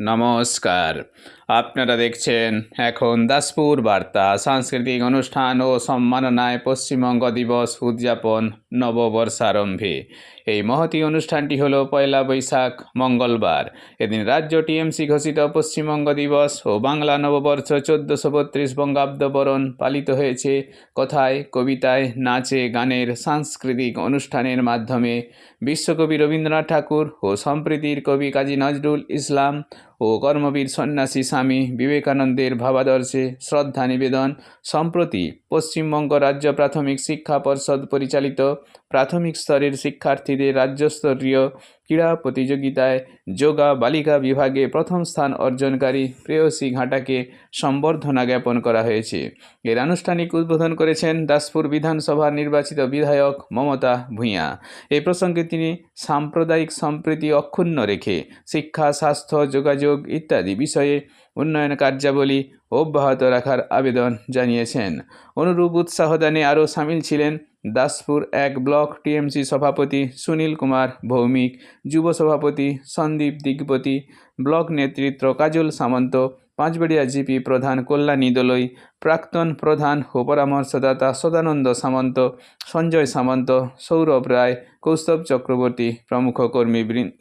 নমস্কার। আপনারা দেখছেন এখন দাসপুর বার্তা। সাংস্কৃতিক অনুষ্ঠান ও সম্মাননায় পশ্চিমবঙ্গ দিবস উদযাপন নববর্ষারম্ভে। এই মহতি অনুষ্ঠানটি হলো পয়লা বৈশাখ, মঙ্গলবার। এদিন রাজ্য টিএমসি ঘোষিত পশ্চিমবঙ্গ দিবস ও বাংলা নববর্ষ চোদ্দোশো বত্রিশ বঙ্গাব্দ বরণ পালিত হয়েছে। কথায়, কবিতায়, নাচে, গানের সাংস্কৃতিক অনুষ্ঠানের মাধ্যমে বিশ্বকবি রবীন্দ্রনাথ ঠাকুর ও সম্প্রীতির কবি কাজী নজরুল ইসলাম ও কর্মবীর সন্ন্যাসী স্বামী বিবেকানন্দের ভাবাদর্শে শ্রদ্ধা নিবেদন সম্প্রতি পশ্চিমবঙ্গ রাজ্য প্রাথমিক শিক্ষা পর্ষদ পরিচালিত প্রাথমিক স্তরের শিক্ষার্থীদের রাজ্যস্তরীয় ক্রীড়া প্রতিযোগিতায় যোগা বালিকা বিভাগে প্রথম স্থান অর্জনকারী প্রেয়সী ঘাটাকে সম্বর্ধনা জ্ঞাপন করা হয়েছে। এর আনুষ্ঠানিক উদ্বোধন করেছেন দাসপুর বিধানসভার নির্বাচিত বিধায়ক মমতা ভূঁইয়া। এ প্রসঙ্গে তিনি সাম্প্রদায়িক সম্প্রীতি অক্ষুণ্ণ রেখে শিক্ষা, স্বাস্থ্য, যোগাযোগ ইত্যাদি বিষয়ে উন্নয়ন কার্যাবলী অব্যাহত রাখার আবেদন জানিয়েছেন। অনুরূপ উৎসাহদানে আরও সামিল ছিলেন দাসপুর এক ব্লক টিএমসি সভাপতি সুনীল কুমার ভৌমিক, যুব সভাপতি সন্দীপ দিগপতি, ব্লক নেতৃত্ব কাজল সামন্ত, পাঁচবেড়িয়া জিপি প্রধান কল্যাণী দোলই, প্রাক্তন প্রধান ও পরামর্শদাতা সদানন্দ সামন্ত, সঞ্জয় সামন্ত, সৌরভ রায়, কৌস্তব চক্রবর্তী প্রমুখ কর্মীবৃন্দ।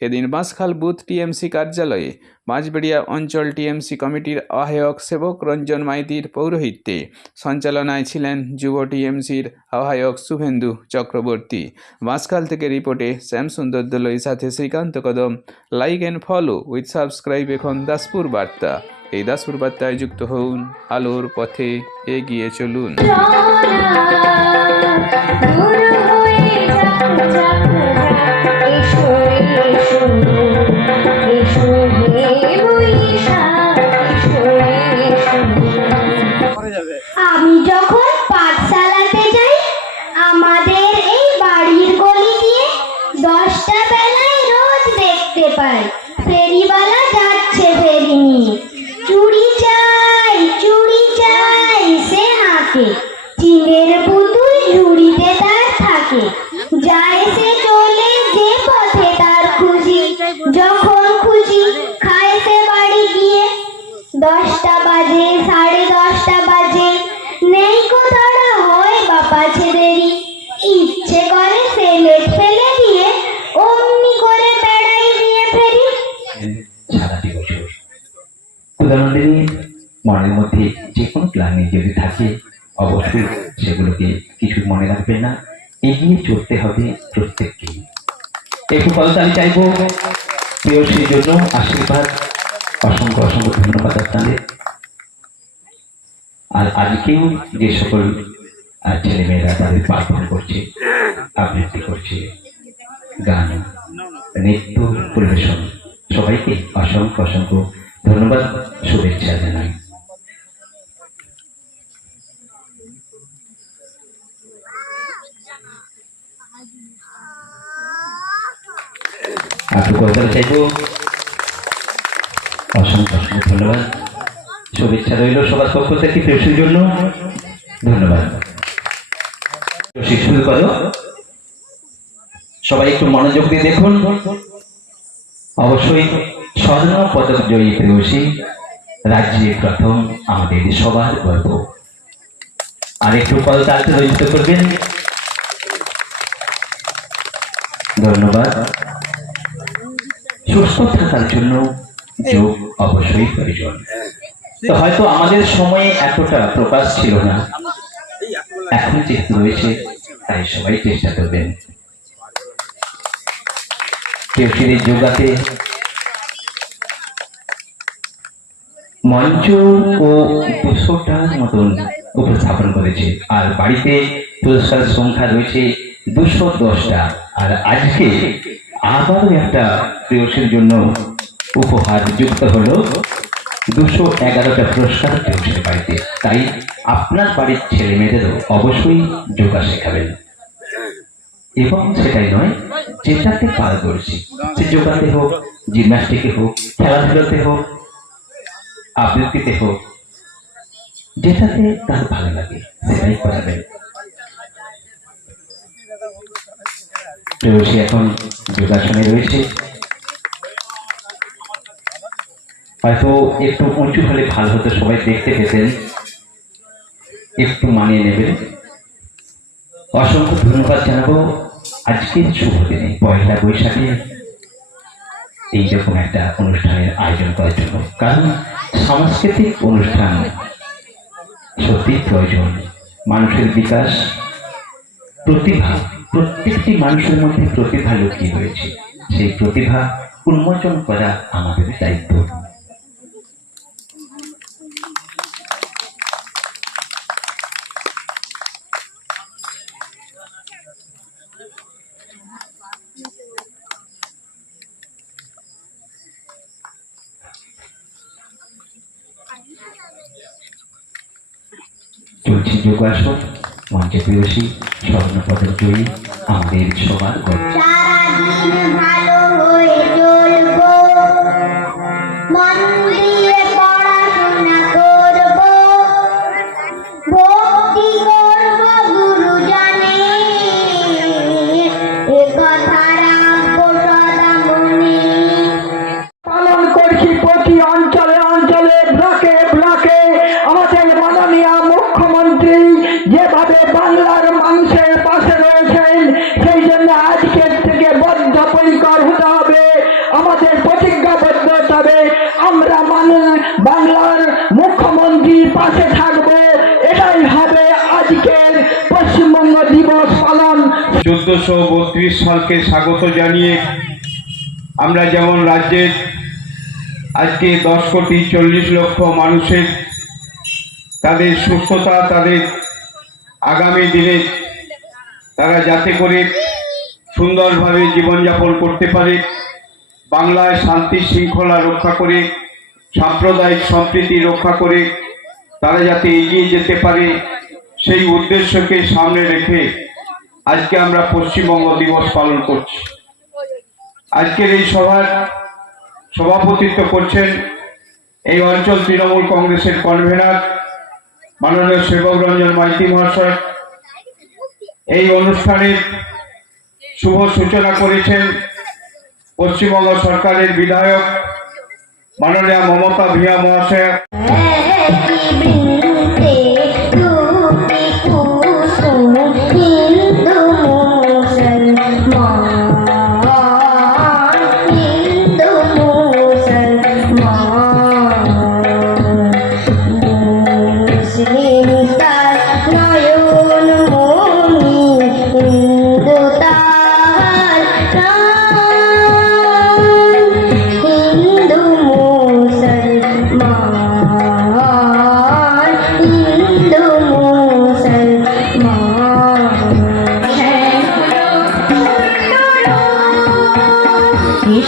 এদিন বাঁশখাল বুথ টিএমসি কার্যালয়ে পাঁচবেড়িয়া অঞ্চল টিএমসি কমিটির আহ্বায়ক সেবক রঞ্জন মাইতির পৌরোহিত্যে সঞ্চালনায় ছিলেন যুব টিএমসির আহ্বায়ক শুভেন্দু চক্রবর্তী। বাঁশখাল থেকে রিপোর্টে শ্যামসুন্দর দোলই সাথে Srikanta Kadam. Like and follow with subscribe এখন দাসপুর বার্তা। এই দাসপুর বার্তায় যুক্ত হন আলোর পথে এগিয়ে চলুন। যখন পাঠশালাতে যাই, আমাদের এই বাড়ির গলি দিয়ে দশটা বেলায় রোজ দেখতে পাই। ফেরিওয়ালা যাচ্ছে ফেরি নিয়ে। চুড়ি চাই চুড়ি চাই, সে হাঁকে। চিনের পুতুল ঝুড়িতে তার থাকে। যায় সে চলে যদি থাকে, অবশ্যই সেগুলোকে কিছু মনে রাখবে না। এগিয়ে চলতে হবে প্রত্যেককেই একটু কলতালি চাইব। প্রিয় সেই জন্য আশীর্বাদ। অসংখ্য অসংখ্য ধন্যবাদ আপনাদের। আর আজকেও যে সকল ছেলেমেয়েরা তাদের পারফর্ম করছে, আবৃত্তি করছে, গান, নৃত্য, পরিবেশন, সবাইকে অসংখ্য অসংখ্য ধন্যবাদ, শুভেচ্ছা জানাই। আপনি কথা চাইব? অসংখ্য অসংখ্য ধন্যবাদ। শুভেচ্ছা রইল সবার পক্ষ থেকে পেশের জন্য। ধন্যবাদ। শিশু করো। সবাই একটু মনোযোগ দিয়ে দেখুন। অবশ্যই স্বর্ণ পদক জয়ী প্রেয়সী রাজ্যে প্রথম আমাদের সবার গর্ব। আর একটু পদ তালতে রঞ্জিত করবেন। ধন্যবাদ। থাকার জন্য যোগ অবশ্যই প্রয়োজন। হয়তো আমাদের সময়ে এতটা প্রকাশ ছিল না। এখন যেহেতু রয়েছে, তাই সবাই চেষ্টা করবেন। কেউ ফিরে যোগাতে মঞ্চ ও দুশোটার মতন উপস্থাপন করেছে। আর বাড়িতে পুরস্কার সংখ্যা রয়েছে দুশো দশটা। আর আজকে আবারও একটা প্রেয়সীর জন্য উপহার যুক্ত হলো দুশো এগারোটা পুরস্কার প্রেয়সীর বাড়িতে। তাই আপনার বাড়ির ছেলে মেয়েদেরও অবশ্যই যোগা শেখাবেন। এবং সেটাই নয়, যেটাতে পারদর্শী, সে যোগাতে হোক জিমনাস্টিকে হোক, খেলাধুলাতে হোক, আবৃত্তিতে হোক, যেটাতে তার ভালো লাগে, সেটাই করাবেন। প্রেয়সী যোগাসনে রয়েছে। হয়তো একটু উঁচু হলে ভালো হতো, সবাই দেখতে পেতেন। একটু মানিয়ে নেবেন। অসংখ্য ধন্যবাদ জানাব। আজকের শুভ দিনে পয়লা বৈশাখে এইরকম একটা অনুষ্ঠানের আয়োজন করার জন্য। কারণ সাংস্কৃতিক অনুষ্ঠান সত্যি প্রয়োজন। মানুষের বিকাশ, প্রতিভা প্রত্যেকটি মানুষের মধ্যে প্রতিভা লুকিয়ে রয়েছে। সেই প্রতিভা উন্মোচন করা আমাদের দায়িত্ব। চলছে যোগাসন। মঞ্চে প্রেয়সী স্বর্ণপদক জয়ী আমাদের সবার গর্ব। চোদ্দশো বত্রিশ সালকে স্বাগত জানিয়ে আমরা যেমন রাজ্যের আজকে দশ কোটি চল্লিশ লক্ষ মানুষের তাদের সুস্থতা, তাদের আগামী দিনে তারা যাতে করে সুন্দরভাবে জীবনযাপন করতে পারে, বাংলায় শান্তি শৃঙ্খলা রক্ষা করে, সাম্প্রদায়িক সম্প্রীতি রক্ষা করে তারা যাতে এগিয়ে যেতে পারে, সেই উদ্দেশ্যকে সামনে রেখে আজকে আমরা পশ্চিমবঙ্গ দিবস পালন করছি। আজকের এই সভার সভাপতিত্ব করছেন এই অঞ্চল তৃণমূল কংগ্রেসের কনভেনার মাননীয় সেবক রঞ্জন মাইতি মহাশয়। এই অনুষ্ঠানের শুভ সূচনা করেছেন পশ্চিমবঙ্গ সরকারের বিধায়ক মাননীয় মমতা ভিয়া মহাশয়। কি বৃন্দাবন